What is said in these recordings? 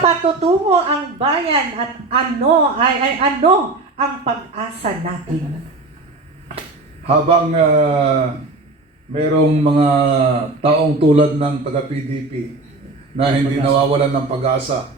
patutungo ang bayan at ano ang pag-asa natin? Habang mayroong mga taong tulad ng taga-PDP na hindi nawawalan ng pag-asa.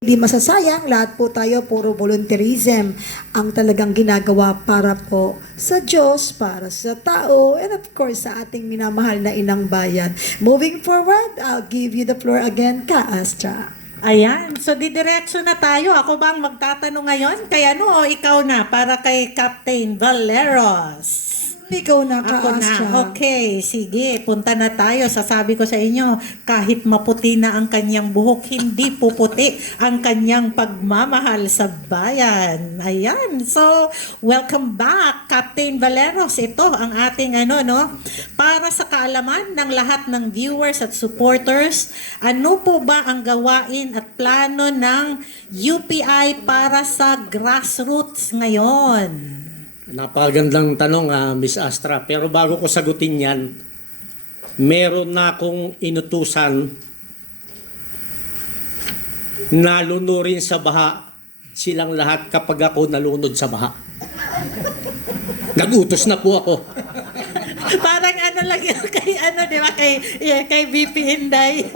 Hindi masasayang, lahat po tayo puro volunteerism ang talagang ginagawa para po sa Diyos, para sa tao, and of course sa ating minamahal na inang bayan. Moving forward, I'll give you the floor again, Ka Astra. Ayan, so didiretso na tayo. Ako ba ang magtatanong ngayon? Kaya o ikaw na para kay Captain Valeros? Ikaw na, Ka Ako na. Astra. Okay, sige. Punta na tayo. Sasabi ko sa inyo, kahit maputi na ang kanyang buhok, hindi puputi ang kanyang pagmamahal sa bayan. Ayan. So, welcome back, Captain Valeros. Ito ang ating para sa kaalaman ng lahat ng viewers at supporters, ano po ba ang gawain at plano ng UPI para sa grassroots ngayon? Napakagandang tanong, Miss Astra. Pero bago ko sagutin yan, meron na akong inutusan na lunurin sa baha silang lahat kapag ako nalunod sa baha. Nagutos na po ako. Parang lang yun kay di ba kay VP Inday.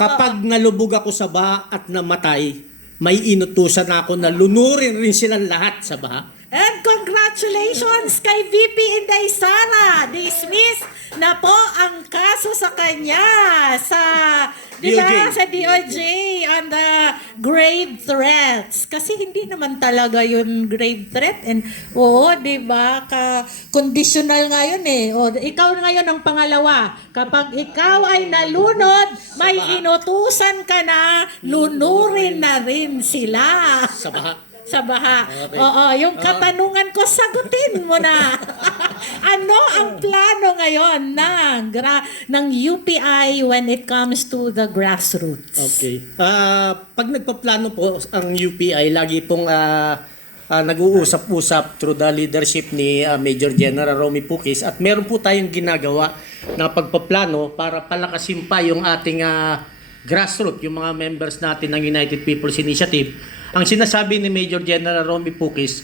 Kapag nalubog ako sa baha at namatay, may inutusan ako na lunurin rin silang lahat sa baha. And congratulations kay VP Inday Sara. Dismiss na po ang kaso sa kanya sa DOJ. sa DOJ on the grave threats. Kasi hindi naman talaga yun grave threat. And di ba? Conditional nga yun eh. Ikaw ngayon ang pangalawa. Kapag ikaw ay nalunod, may inutusan ka na lunurin na rin sila. Sa baha. Sa baha. Okay. Yung katanungan ko, sagutin mo na. Ano ang plano ngayon ng UPI when it comes to the grassroots? Okay. Pag nagpaplano po ang UPI, lagi pong nag-uusap-usap through the leadership ni Major General Romy Pukis, at meron po tayong ginagawa na pagpaplano para palakasin pa yung ating grassroots, yung mga members natin ng United People's Initiative. Ang sinasabi ni Major General Romy Pukis,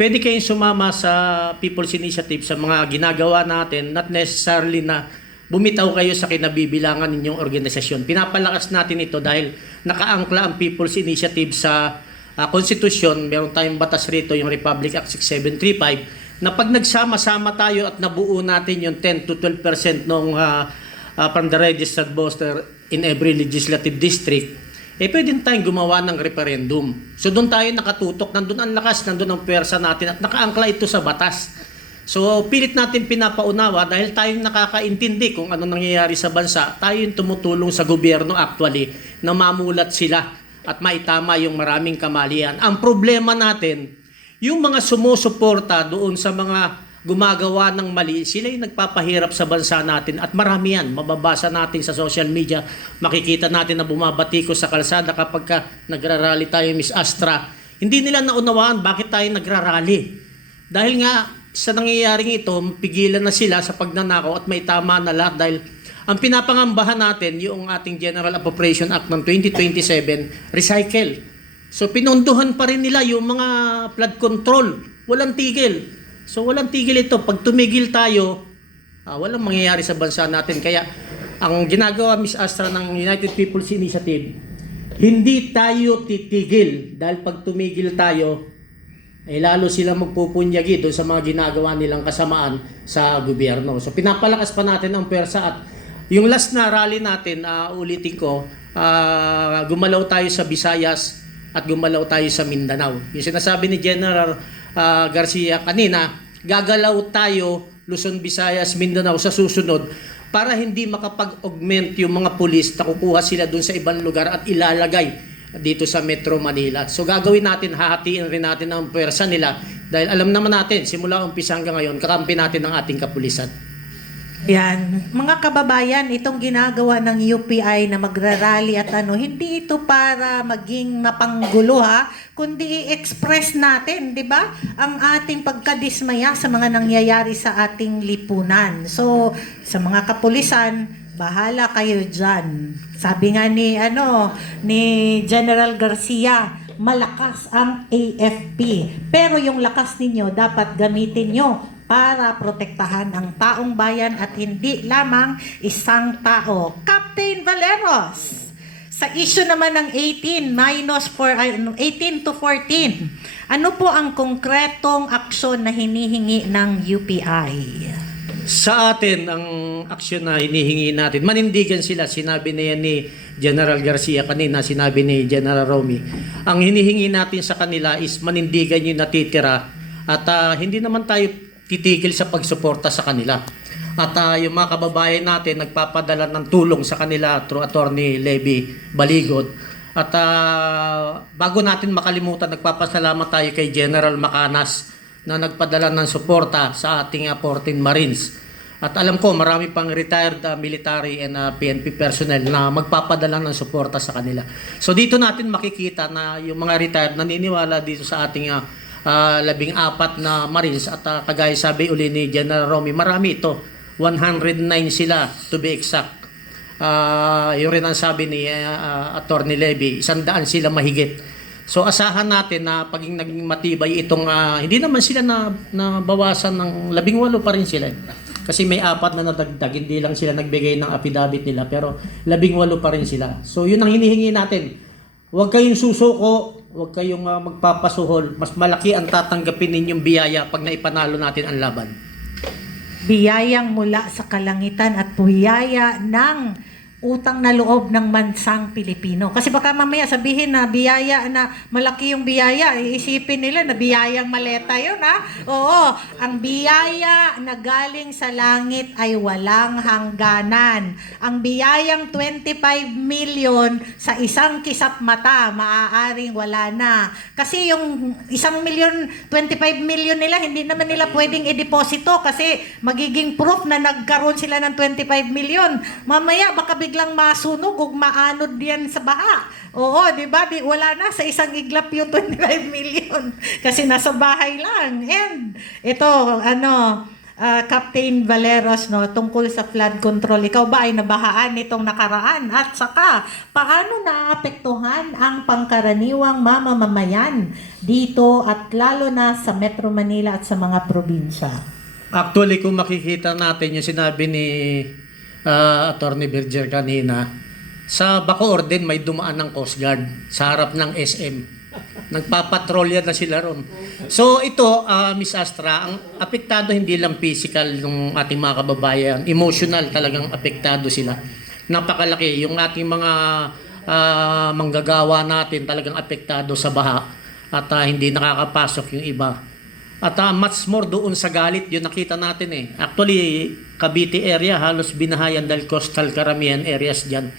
pwede kayong sumama sa People's Initiative sa mga ginagawa natin, not necessarily na bumitaw kayo sa kinabibilangan ninyong organisasyon. Pinapalakas natin ito dahil nakaangkla ang People's Initiative sa konstitusyon. Meron tayong batas rito, yung Republic Act 6735, na pag nagsama-sama tayo at nabuo natin yung 10 to 12% ng from the registered voter in every legislative district, pwede tayong gumawa ng referendum. So doon tayo nakatutok, nandun ang lakas, nandun ang pwersa natin, at nakaangkla ito sa batas. So pilit natin pinapaunawa dahil tayong nakakaintindi kung ano nangyayari sa bansa, tayo yung tumutulong sa gobyerno actually na mamulat sila at maitama yung maraming kamalian. Ang problema natin, yung mga sumusuporta doon sa mga gumagawa ng mali, sila yung nagpapahirap sa bansa natin, at marami yan. Mababasa natin sa social media, makikita natin na bumabatikos sa kalsada kapag nagrarally tayo, Miss Astra. Hindi nila naunawaan bakit tayo nagrarally. Dahil nga sa nangyayaring ito, pigilan na sila sa pagnanakaw at may tama na lahat, dahil ang pinapangambahan natin yung ating General Appropriation Act ng 2027, recycle. So pinunduhan pa rin nila yung mga flood control. Walang tigil. So walang tigil ito. Pag tumigil tayo, walang mangyayari sa bansa natin. Kaya ang ginagawa, Miss Astra, ng United People's Initiative, hindi tayo titigil. Dahil pag tumigil tayo, lalo silang magpupunyagi doon sa mga ginagawa nilang kasamaan sa gobyerno. So pinapalakas pa natin ang pwersa. At yung last na rally natin, ulitin ko, gumalaw tayo sa Visayas at gumalaw tayo sa Mindanao. Yung sinasabi ni General Garcia kanina, gagalaw tayo Luzon, Visayas, Mindanao sa susunod para hindi makapag-augment yung mga pulis na kukuha sila dun sa ibang lugar at ilalagay dito sa Metro Manila. So gagawin natin, hahatiin rin natin ang pwersa nila dahil alam naman natin, simula umpisa hanggang ngayon, kakampi natin ang ating kapulisan. Yan. Mga kababayan, itong ginagawa ng UPI na magrarally at hindi ito para maging mapanggulo kundi i-express natin, di ba? Ang ating pagkadismaya sa mga nangyayari sa ating lipunan. So, sa mga kapulisan, bahala kayo dyan. Sabi nga ni General Garcia, malakas ang AFP. Pero yung lakas ninyo dapat gamitin nyo para protektahan ang taong bayan at hindi lamang isang tao. Captain Valeros, sa issue naman ng 18 to 14, ano po ang konkretong aksyon na hinihingi ng UPI? Sa atin, ang aksyon na hinihingi natin, manindigan sila, sinabi na yan ni General Garcia kanina, sinabi ni General Romy. Ang hinihingi natin sa kanila is manindigan yung natitira at hindi naman tayo titigil sa pagsuporta sa kanila. At yung mga kababayan natin nagpapadala ng tulong sa kanila through Attorney Levy Baligod. At bago natin makalimutan, nagpapasalamat tayo kay General Macanas na nagpadala ng suporta sa ating 14 Marines. At alam ko marami pang retired military and PNP personnel na magpapadala ng suporta sa kanila. So dito natin makikita na yung mga retired naniniwala dito sa ating 14 na Marines at kagaya sabi uli ni General Romy, marami ito. 109 sila to be exact. Yung rin ang sabi ni Attorney Levy, 100 sila mahigit. So asahan natin na paging naging matibay itong hindi naman sila na bawasan ng 18 pa rin sila. Kasi may 4 na nadagdag, hindi lang sila nagbigay ng affidavit nila pero 18 pa rin sila. So yun ang hinihingi natin. Huwag kayong susuko, huwag kayong magpapasuhol. Mas malaki ang tatanggapin ninyong biyaya pag naipanalo natin ang laban. Biyayang mula sa kalangitan at biyaya ng utang na loob ng bansang Pilipino. Kasi baka mamaya sabihin na biyaya na malaki yung biyaya, iisipin nila na biyayang maleta yun ha. Oo, ang biyaya na galing sa langit ay walang hangganan. Ang biyayang 25 million sa isang kisap mata, maaaring wala na. Kasi yung 1 million, 25 million nila, hindi naman nila pwedeng i-deposito kasi magiging proof na nagkaroon sila ng 25 million. Mamaya baka biglang masunog o maanod yan sa baha. Oo, di ba? Wala na sa isang iglap yung 25 million. Kasi nasa bahay lang. And ito, Captain Valeros, tungkol sa flood control, ikaw ba ay nabahaan nitong nakaraan? At saka, paano naapektuhan ang pangkaraniwang mamamayan dito at lalo na sa Metro Manila at sa mga probinsya? Actually, kung makikita natin yung sinabi ni Attorney Berger kanina, sa Bacoor din may dumaan ng Coast Guard sa harap ng SM. Nagpapatrolya na sila ron. So ito, Miss Astra, ang apektado hindi lang physical ng ating mga kababayan, emotional talagang apektado sila. Napakalaki yung ating mga manggagawa natin talagang apektado sa baha at hindi nakakapasok yung iba. At much more doon sa galit, yun nakita natin eh. Actually, Cavite area, halos binahayan dahil coastal karamihan areas dyan.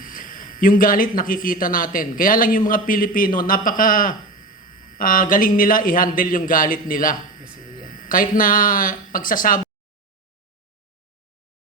Yung galit nakikita natin. Kaya lang yung mga Pilipino, napaka galing nila i-handle yung galit nila. Kahit na pagsasabi